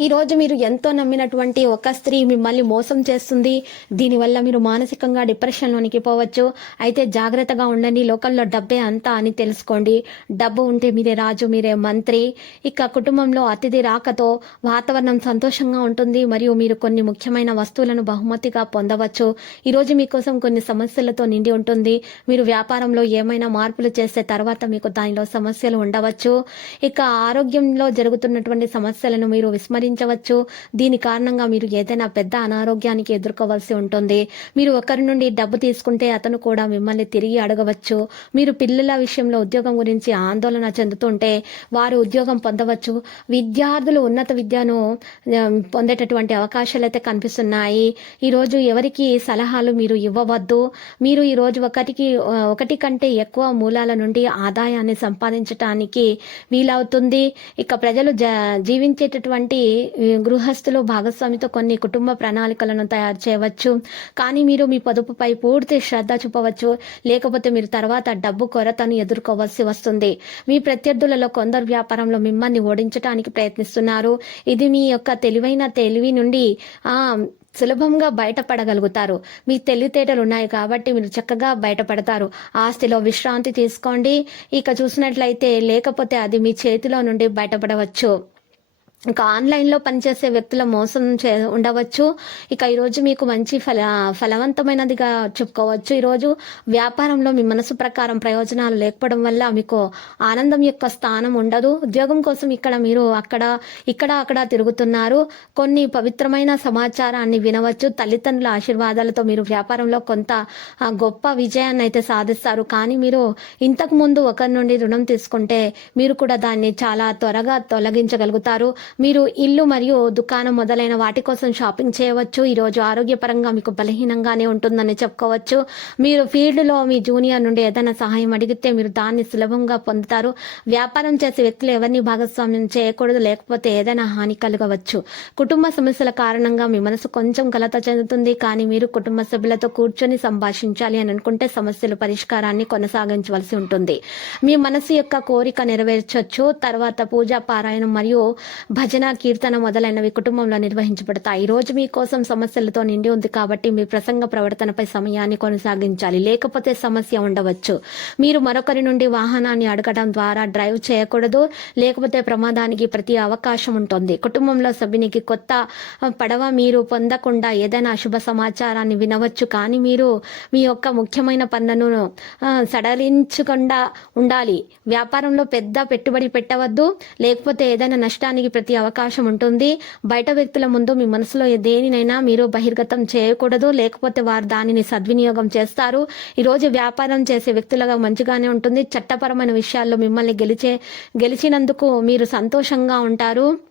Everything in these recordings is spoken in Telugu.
ఈ రోజు మీరు ఎంతో నమ్మినటువంటి ఒక స్త్రీ మిమ్మల్ని మోసం చేస్తుంది. దీనివల్ల మీరు మానసికంగా డిప్రెషన్లోనికి పోవచ్చు. అయితే జాగ్రత్తగా ఉండండి. లోకంలో డబ్బే అంతా అని తెలుసుకోండి. డబ్బు ఉంటే మీరే రాజు మీరే మంత్రి. ఇక కుటుంబంలో అతిథి రాకతో వాతావరణం సంతోషంగా ఉంటుంది. మరియు మీరు కొన్ని ముఖ్యమైన వస్తువులను బహుమతిగా పొందవచ్చు. ఈరోజు మీకోసం కొన్ని సమస్యలతో నిండి ఉంటుంది. మీరు వ్యాపారంలో ఏమైనా మార్పులు చేస్తే తర్వాత మీకు దానిలో సమస్యలు ఉండవచ్చు. ఇక ఆరోగ్యంలో జరుగుతున్నటువంటి సమస్యలను మీరు విస్మరి సంభవించవచ్చు దీని కారణంగా మీరు ఏదైనా పెద్ద అనారోగ్యానికి ఎదుర్కోవాల్సి ఉంటుంది. మీరు ఒకరి నుండి డబ్బు తీసుకుంటే అతను కూడా మిమ్మల్ని తిరిగి అడగవచ్చు. మీరు పిల్లల విషయంలో ఉద్యోగం గురించి ఆందోళన చెందుతుంటే వారు ఉద్యోగం పొందవచ్చు. విద్యార్థులు ఉన్నత విద్యను పొందేటటువంటి అవకాశాలు అయితే కనిపిస్తున్నాయి. ఈరోజు ఎవరికి సలహాలు మీరు ఇవ్వవద్దు. మీరు ఈరోజు ఒకటికి ఒకటి కంటే ఎక్కువ మూలాల నుండి ఆదాయాన్ని సంపాదించటానికి వీలవుతుంది. ఇక ప్రజలు జ జీవించేటటువంటి గృహస్థులు భాగస్వామితో కొన్ని కుటుంబ ప్రణాళికలను తయారు చేయవచ్చు. కానీ మీరు మీ పొదుపుపై పూర్తి శ్రద్ధ చూపవచ్చు. లేకపోతే మీరు తర్వాత డబ్బు కొరతను ఎదుర్కోవాల్సి వస్తుంది. మీ ప్రత్యర్థులలో కొందరు వ్యాపారంలో మిమ్మల్ని ఓడించడానికి ప్రయత్నిస్తున్నారు. ఇది మీ యొక్క తెలివైన తెలివి నుండి ఆ సులభంగా బయటపడగలుగుతారు. మీ తెలివితేటలు ఉన్నాయి కాబట్టి మీరు చక్కగా బయటపడతారు. ఆస్తిలో విశ్రాంతి తీసుకోండి. ఇక చూసినట్లయితే లేకపోతే అది మీ చేతిలో నుండి బయటపడవచ్చు. ఇంకా ఆన్లైన్లో పనిచేసే వ్యక్తుల మోసం చే ఉండవచ్చు. ఇక ఈరోజు మీకు మంచి ఫల ఫలవంతమైనదిగా చెప్పుకోవచ్చు. ఈరోజు వ్యాపారంలో మీ మనసు ప్రకారం ప్రయోజనాలు లేకపోవడం వల్ల మీకు ఆనందం యొక్క స్థానం ఉండదు. ఉద్యోగం కోసం ఇక్కడ మీరు అక్కడ ఇక్కడ అక్కడ తిరుగుతున్నారు. కొన్ని పవిత్రమైన సమాచారాన్ని వినవచ్చు. తల్లిదండ్రుల ఆశీర్వాదాలతో మీరు వ్యాపారంలో కొంత గొప్ప విజయాన్ని అయితే సాధిస్తారు. కానీ మీరు ఇంతకు ముందు ఒకరి నుండి రుణం తీసుకుంటే మీరు కూడా దాన్ని చాలా త్వరగా తొలగించగలుగుతారు. మీరు ఇల్లు మరియు దుకాణం మొదలైన వాటి కోసం షాపింగ్ చేయవచ్చు. ఈరోజు ఆరోగ్యపరంగా మీకు బలహీనంగానే ఉంటుందని చెప్పుకోవచ్చు. మీరు ఫీల్డ్లో మీ జూనియర్ నుండి ఏదైనా సహాయం అడిగితే మీరు దాన్ని సులభంగా పొందుతారు. వ్యాపారం చేసే వ్యక్తులు ఎవరిని భాగస్వామ్యం చేయకూడదు లేకపోతే ఏదైనా హాని కలగవచ్చు. కుటుంబ సమస్యల కారణంగా మీ మనసు కొంచెం కలత చెందుతుంది. కానీ మీరు కుటుంబ సభ్యులతో కూర్చొని సంభాషించాలి అని అనుకుంటే సమస్యల పరిష్కారాన్ని కొనసాగించవలసి ఉంటుంది. మీ మనసు యొక్క కోరిక నెరవేర్చవచ్చు తర్వాత పూజా పారాయణం మరియు భజన కీర్తన మొదలైనవి కుటుంబంలో నిర్వహించబడతాయి. ఈ రోజు మీకోసం సమస్యలతో నిండి ఉంది కాబట్టి మీ ప్రసంగ ప్రవర్తనపై సమయాన్ని కొనసాగించాలి. లేకపోతే సమస్య ఉండవచ్చు. మీరు మరొకరి నుండి వాహనాన్ని అడగడం ద్వారా డ్రైవ్ చేయకూడదు. లేకపోతే ప్రమాదానికి ప్రతి అవకాశం ఉంటుంది. కుటుంబంలో సభ్యునికి కొత్త పడవ మీరు పొందకుండా ఏదైనా శుభ సమాచారాన్ని వినవచ్చు. కానీ మీరు మీ యొక్క ముఖ్యమైన పనులను సడలించకుండా ఉండాలి. వ్యాపారంలో పెద్ద పెట్టుబడి పెట్టవద్దు. లేకపోతే ఏదైనా నష్టానికి ప్రతి అవకాశం ఉంటుంది. బయట వ్యక్తుల ముందు మీ మనసులో దేనినైనా మీరు బహిర్గతం చేయకూడదు. లేకపోతే వారు దానిని సద్వినియోగం చేస్తారు. ఈరోజు వ్యాపారం చేసే వ్యక్తులుగా మంచిగానే ఉంటుంది. చట్టపరమైన విషయాల్లో మిమ్మల్ని గెలిచే గెలిచినందుకు మీరు సంతోషంగా ఉంటారు.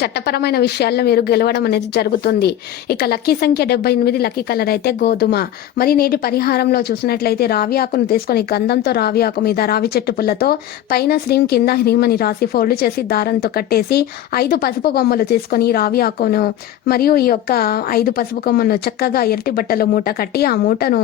చట్టపరమైన విషయాల్లో మీరు గెలవడం అనేది జరుగుతుంది. ఇక లక్కీ సంఖ్య డెబ్బై ఎనిమిది లక్కీ కలర్ అయితే గోధుమ. మరి నేటి పరిహారంలో చూసినట్లయితే రావి ఆకును తీసుకొని గంధంతో రావి ఆకు మీద రావి చెట్టు పుల్లతో పైన శ్రీం కింద హ్రీమని రాసి ఫోల్డ్ చేసి దారంతో కట్టేసి ఐదు పసుపు కొమ్మలు తీసుకొని రావి ఆకును మరియు ఈ యొక్క ఐదు పసుపు కొమ్మను చక్కగా ఎరటి బట్టలో మూట కట్టి ఆ మూటను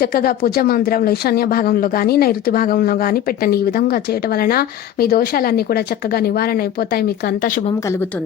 చక్కగా పూజ మందిరంలో ఈశాన్య భాగంలో కానీ నైరుతి భాగంలో కానీ పెట్టండి. ఈ విధంగా చేయటం వలన మీ దోషాలన్నీ కూడా చక్కగా నివారణ అయిపోతాయి. మీకు అంతా శుభం కలుగుతుంది.